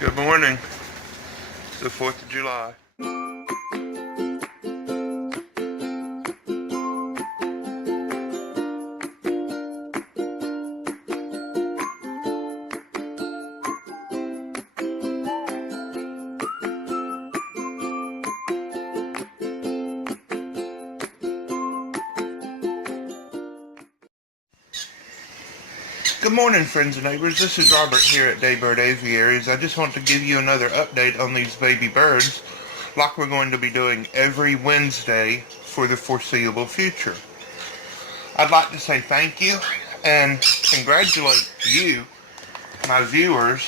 Good morning. It's the 4th of July. Good morning, friends and neighbors. This is Robert here at Daybird Aviaries. I just want to give you another update on these baby birds, like we're going to be doing every Wednesday for the foreseeable future. I'd like to say thank you and congratulate you, my viewers,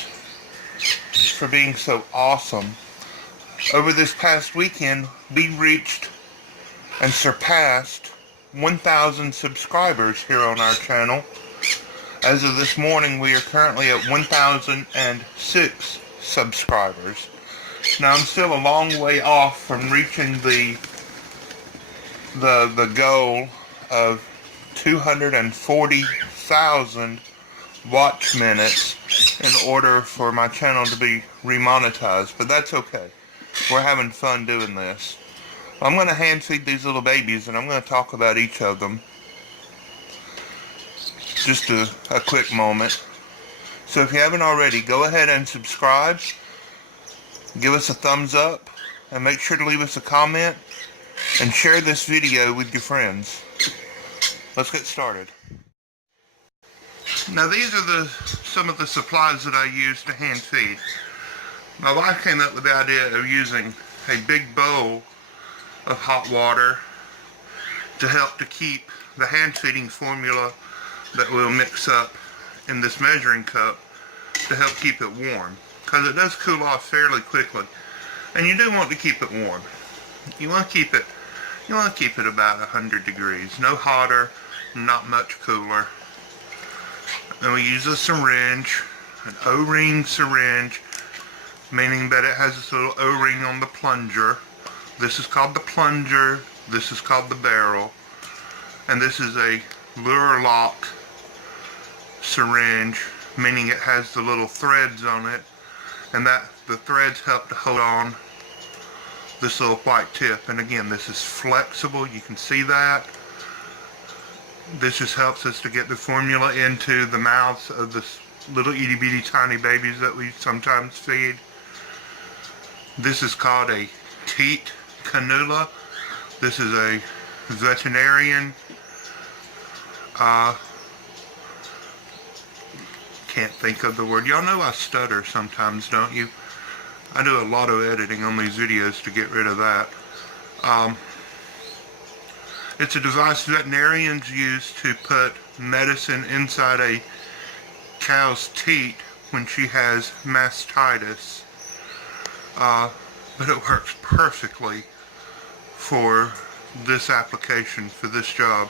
for being so awesome. Over this past weekend, we reached and surpassed 1,000 subscribers here on our channel. As of this morning, we are currently at 1,006 subscribers. Now, I'm still a long way off from reaching the goal of 240,000 watch minutes in order for my channel to be remonetized, but that's okay. We're having fun doing this. I'm going to hand feed these little babies, and I'm going to talk about each of them. Just a quick moment. So if you haven't already, go ahead and subscribe, give us a thumbs up, and make sure to leave us a comment and share this video with your friends. Let's get started. Now these are some of the supplies that I use to hand feed. My wife came up with the idea of using a big bowl of hot water to help to keep the hand feeding formula that we'll mix up in this measuring cup to help keep it warm, because it does cool off fairly quickly, and you do want to keep it warm. You want to keep it about 100 degrees, no hotter, not much cooler. Then we use a syringe, an O-ring syringe, meaning that it has this little O-ring on the plunger. This is called the plunger, this is called the barrel, and this is a lure lock syringe, meaning it has the little threads on it, and that the threads help to hold on this little white tip. And again, this is flexible, you can see that. This just helps us to get the formula into the mouths of the little itty bitty tiny babies that we sometimes feed. This is called a teat cannula. This is a veterinarian can't think of the word. Y'all know I stutter sometimes, don't you? I do a lot of editing on these videos to get rid of that. It's a device veterinarians use to put medicine inside a cow's teat when she has mastitis. But it works perfectly for this application, for this job.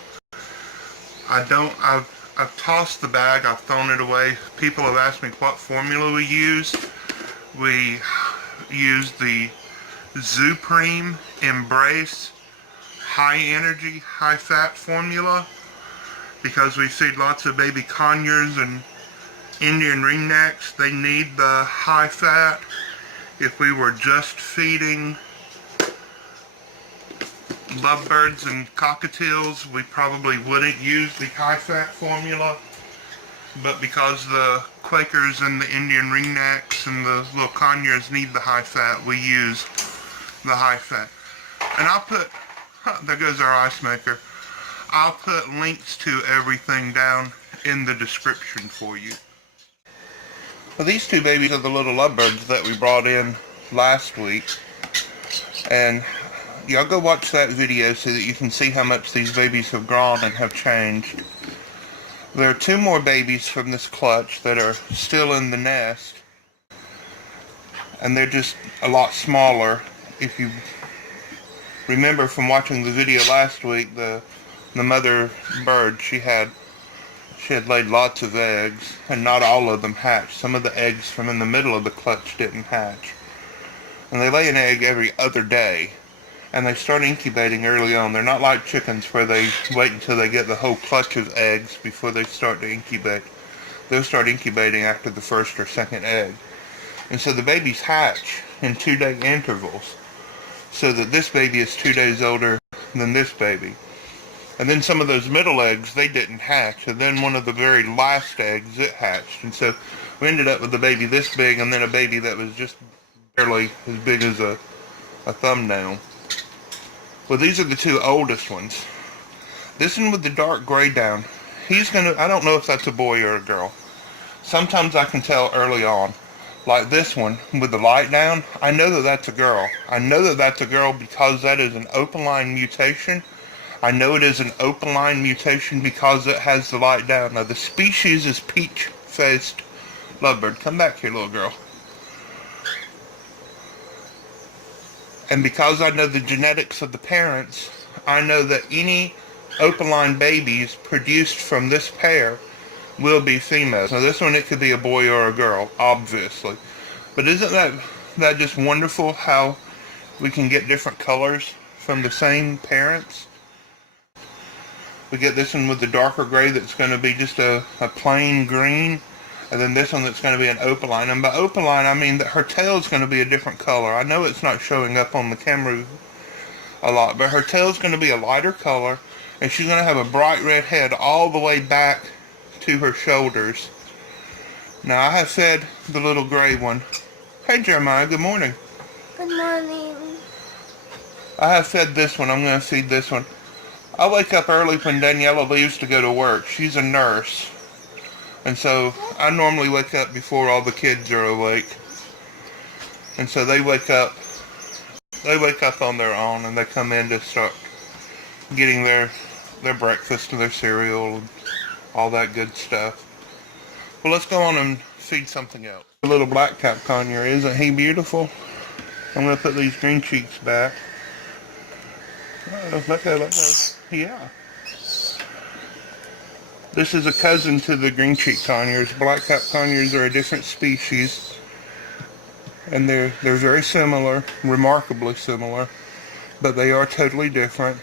I've tossed the bag, I've thrown it away. People have asked me what formula we use. We use the Zupreme Embrace high energy, high fat formula, because we feed lots of baby conures and Indian ringnecks. They need the high fat. If we were just feeding lovebirds and cockatiels, we probably wouldn't use the high fat formula, but because the Quakers and the Indian ringnecks and the little conures need the high fat, we use the high fat. And I'll put, there goes our ice maker, I'll put links to everything down in the description for you. Well, these two babies are the little lovebirds that we brought in last week, and y'all go watch that video so that you can see how much these babies have grown and have changed. There are two more babies from this clutch that are still in the nest, and they're just a lot smaller. If you remember from watching the video last week, the mother bird, she had laid lots of eggs, and not all of them hatched. Some of the eggs from in the middle of the clutch didn't hatch. And they lay an egg every other day, and they start incubating early on. They're not like chickens where they wait until they get the whole clutch of eggs before they start to incubate. They'll start incubating after the first or second egg. And so the babies hatch in 2-day intervals, so that this baby is 2 days older than this baby. And then some of those middle eggs, they didn't hatch. And then one of the very last eggs, it hatched. And so we ended up with a baby this big and then a baby that was just barely as big as a thumbnail. Well, these are the two oldest ones. This one with the dark gray down, I don't know if that's a boy or a girl. Sometimes I can tell early on. Like this one with the light down, I know that that's a girl. I know that that's a girl because that is an open line mutation. I know it is an open line mutation because it has the light down. Now the species is peach-faced lovebird. Come back here, little girl. And because I know the genetics of the parents, I know that any open line babies produced from this pair will be females. Now this one, it could be a boy or a girl, obviously. But isn't that just wonderful how we can get different colors from the same parents? We get this one with the darker gray that's going to be just a plain green. And then this one that's going to be an opaline. And by opaline, I mean that her tail is going to be a different color. I know it's not showing up on the camera a lot, but her tail is going to be a lighter color. And she's going to have a bright red head all the way back to her shoulders. Now I have fed the little gray one. Hey Jeremiah, good morning. Good morning. I have fed this one. I'm going to feed this one. I wake up early when Daniela leaves to go to work. She's a nurse. And so I normally wake up before all the kids are awake. And so they wake up on their own and they come in to start getting their breakfast and their cereal and all that good stuff. Well, let's go on and feed something else. The little black-capped conure, isn't he beautiful? I'm going to put these green cheeks back. Oh, let go. Yeah. This is a cousin to the green cheek conures. Black-capped conures are a different species. And they're very similar, remarkably similar. But they are totally different.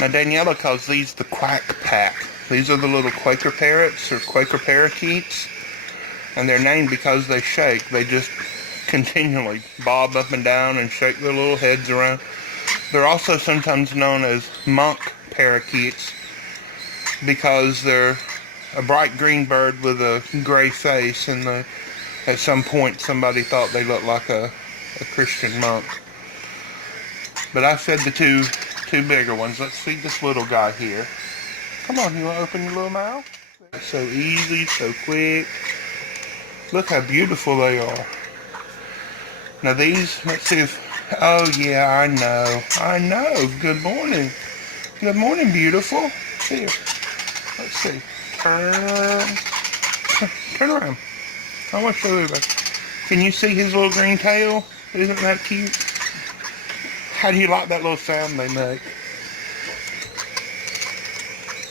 Now Daniela calls these the quack pack. These are the little Quaker Parrots or Quaker Parakeets. And they're named because they shake. They just continually bob up and down and shake their little heads around. They're also sometimes known as monk parakeets because they're a bright green bird with a gray face, and at some point somebody thought they looked like a Christian monk. But I fed the two bigger ones. Let's feed this little guy here. Come on, you want to open your little mouth? So easy, so quick. Look how beautiful they are. Now these, let's see if, oh yeah, I know. Good morning. Good morning, beautiful. Here, let's see. Turn around. I want to show everybody. Can you see his little green tail? Isn't that cute? How do you like that little sound they make?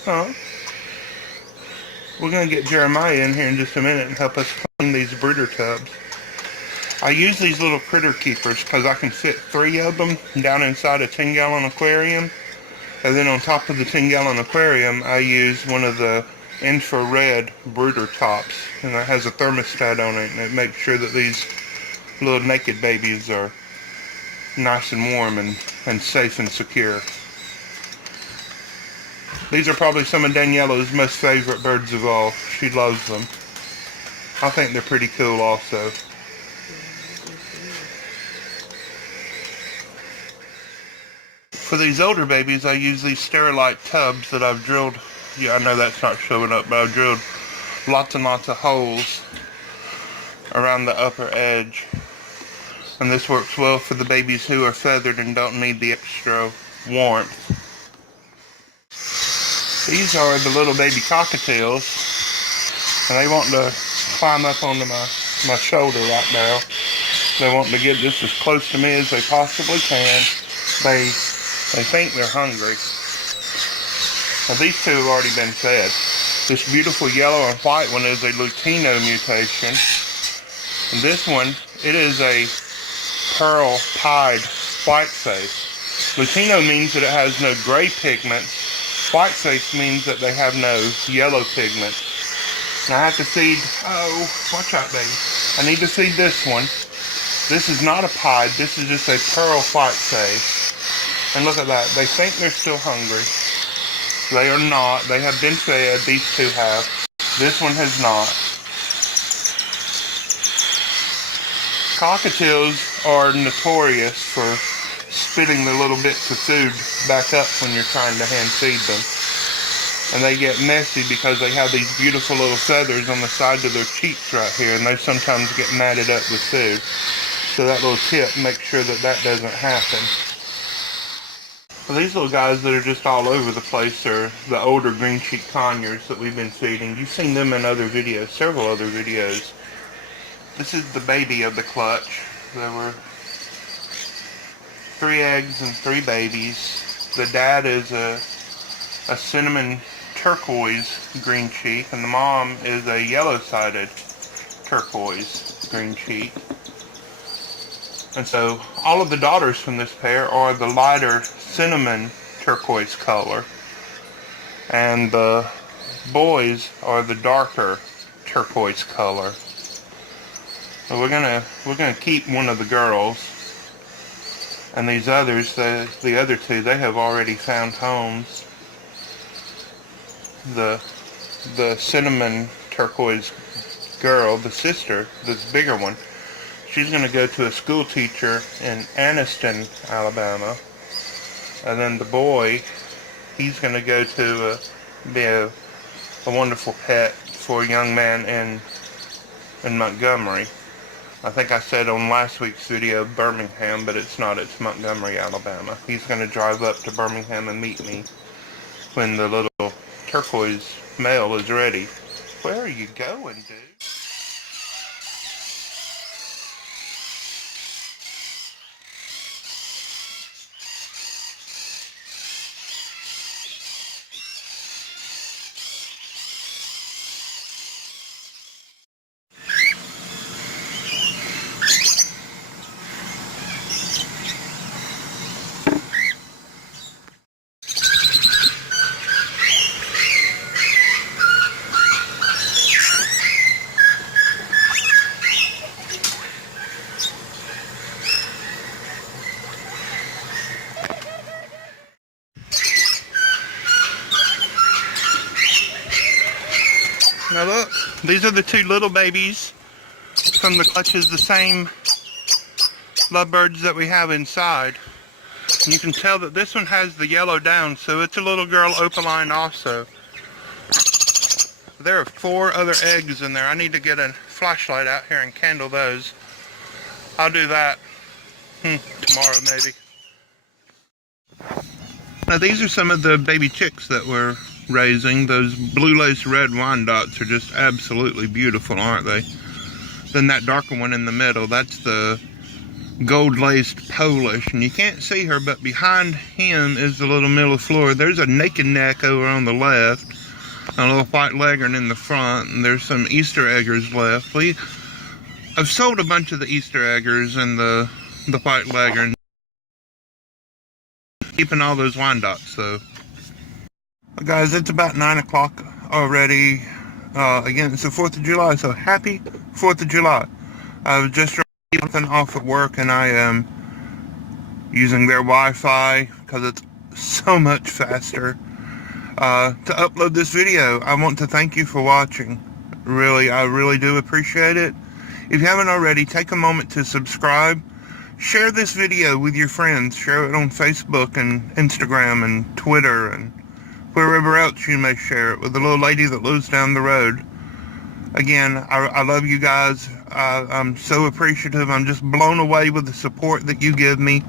Huh? We're going to get Jeremiah in here in just a minute and help us clean these brooder tubs. I use these little critter keepers because I can fit 3 of them down inside a 10-gallon aquarium. And then on top of the 10-gallon aquarium, I use one of the infrared brooder tops. And it has a thermostat on it, and it makes sure that these little naked babies are nice and warm and safe and secure. These are probably some of Daniela's most favorite birds of all. She loves them. I think they're pretty cool also. For these older babies, I use these Sterilite tubs that I've drilled. Yeah, I know that's not showing up, but I've drilled lots and lots of holes around the upper edge. And this works well for the babies who are feathered and don't need the extra warmth. These are the little baby cockatiels, and they want to climb up onto my shoulder right now. They want to get just as close to me as they possibly can. They think they're hungry. Now these two have already been fed. This beautiful yellow and white one is a Lutino mutation. And this one, it is a pearl pied whiteface. Lutino means that it has no gray pigments. Whiteface means that they have no yellow pigments. And I have to feed, oh, watch out, baby. I need to feed this one. This is not a pied, this is just a pearl white face. And look at that, they think they're still hungry. They are not. They have been fed, these two have. This one has not. Cockatiels are notorious for spitting the little bits of food back up when you're trying to hand feed them. And they get messy because they have these beautiful little feathers on the sides of their cheeks right here, and they sometimes get matted up with food. So that little tip makes sure that that doesn't happen. Well, these little guys that are just all over the place are the older green-cheeked conures that we've been feeding. You've seen them in other videos, several other videos. This is the baby of the clutch. There were 3 eggs and 3 babies. The dad is a cinnamon turquoise green cheek, and the mom is a yellow-sided turquoise green cheek. And so all of the daughters from this pair are the lighter cinnamon turquoise color, and the boys are the darker turquoise color. So we're gonna keep one of the girls, and these others, the other 2, they have already found homes. The cinnamon turquoise girl, the sister, the bigger one, she's going to go to a school teacher in Anniston, Alabama. And then the boy, he's going to go to be a wonderful pet for a young man in Montgomery. I think I said on last week's video Birmingham, but it's not. It's Montgomery, Alabama. He's going to drive up to Birmingham and meet me when the little turquoise male is ready. Where are you going, dude? Now look, these are the 2 little babies from the clutches, the same lovebirds that we have inside. And you can tell that this one has the yellow down, so it's a little girl opaline also. There are 4 other eggs in there. I need to get a flashlight out here and candle those. I'll do that tomorrow maybe. Now these are some of the baby chicks that we're raising. Those blue lace red Wyandottes are just absolutely beautiful, aren't they? Then that darker one in the middle, that's the gold laced Polish, and you can't see her, but behind him is the little millefleur. There's a naked neck over on the left, a little white leghorn in the front, and there's some Easter eggers left. I've sold a bunch of the Easter eggers and the white leghorn, keeping all those Wyandottes though. Guys, it's about 9 o'clock already. Again, it's the 4th of July, so happy 4th of July. I was just something off at work, and I am using their Wi-Fi because it's so much faster to upload this video. I want to thank you for watching. Really, I really do appreciate it. If you haven't already, take a moment to subscribe. Share this video with your friends. Share it on Facebook and Instagram and Twitter and wherever else you may share it with the little lady that lives down the road. Again, I love you guys. I'm so appreciative. I'm just blown away with the support that you give me.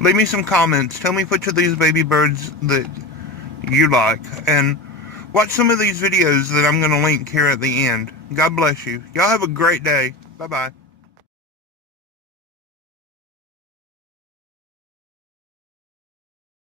Leave me some comments. Tell me which of these baby birds that you like. And watch some of these videos that I'm going to link here at the end. God bless you. Y'all have a great day. Bye-bye.